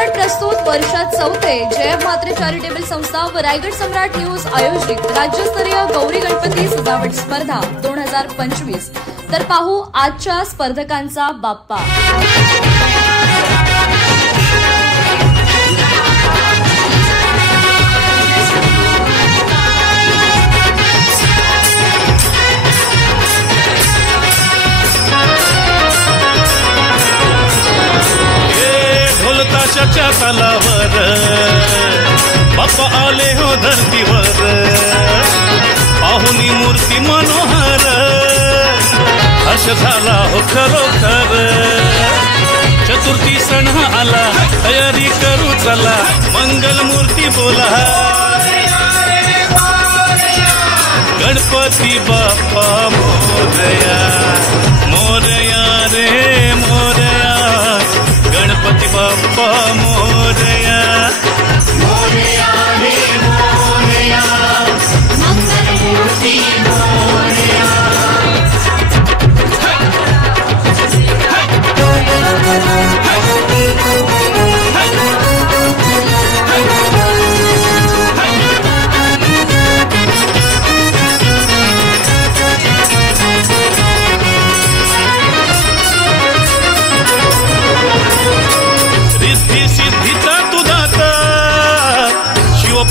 चित्रण प्रस्तुत वर्षात चौथे जयब म्हात्रे चॅरिटेबल संस्था व रायगड सम्राट न्यूज आयोजित राज्यस्तरीय गौरी गणपती सजावट स्पर्धा 2025। तर पाहू आजच्या स्पर्धकांचा बाप्पा। ताशाच्या तालावर बाप्पा आले हो धरतीवर, पाहुनी मूर्ती मनोहर हर्ष झाला हो खरोखर। चतुर्थी सण आला तयारी करू चला, मंगल मूर्ती बोला गणपती बाप्पा मोरया मोरया रे मोरया, गणपती बाप्पा मोरया मोरया रे मोरया, मंगल मूर्ती मोरया।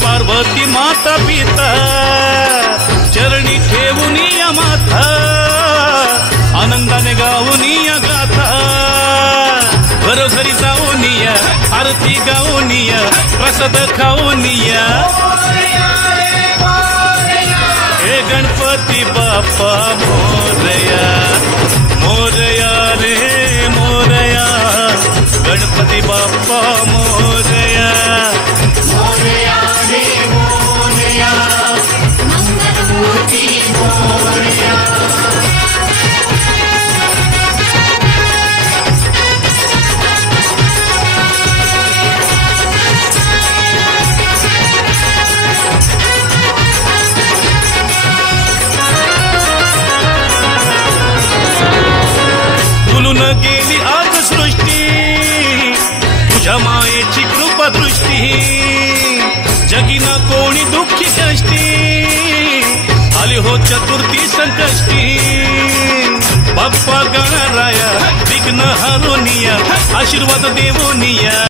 पार्वती माता पिता चरणी ठेवूनिया माथा, आनंदाने गाऊनिया गाथा, घरोघरी जाऊनिया आरती गाऊनिया प्रसाद खाऊनिया। हे गणपती बाप्पा मोरया मोरया रे मोरया, गणपती बाप्पा मोरया मोरया रे मोरया, मंगल मूर्ती मोरया। फुलून गेली आज सृष्टी, तुझ्या मायेची कृपा दृष्टी, जगीना कोणी दुःखी कष्टी, आली हो चतुर्थी संकष्टी। बाप्पा गणराया विघ्न हरोनिया, आशीर्वाद देवोनिया।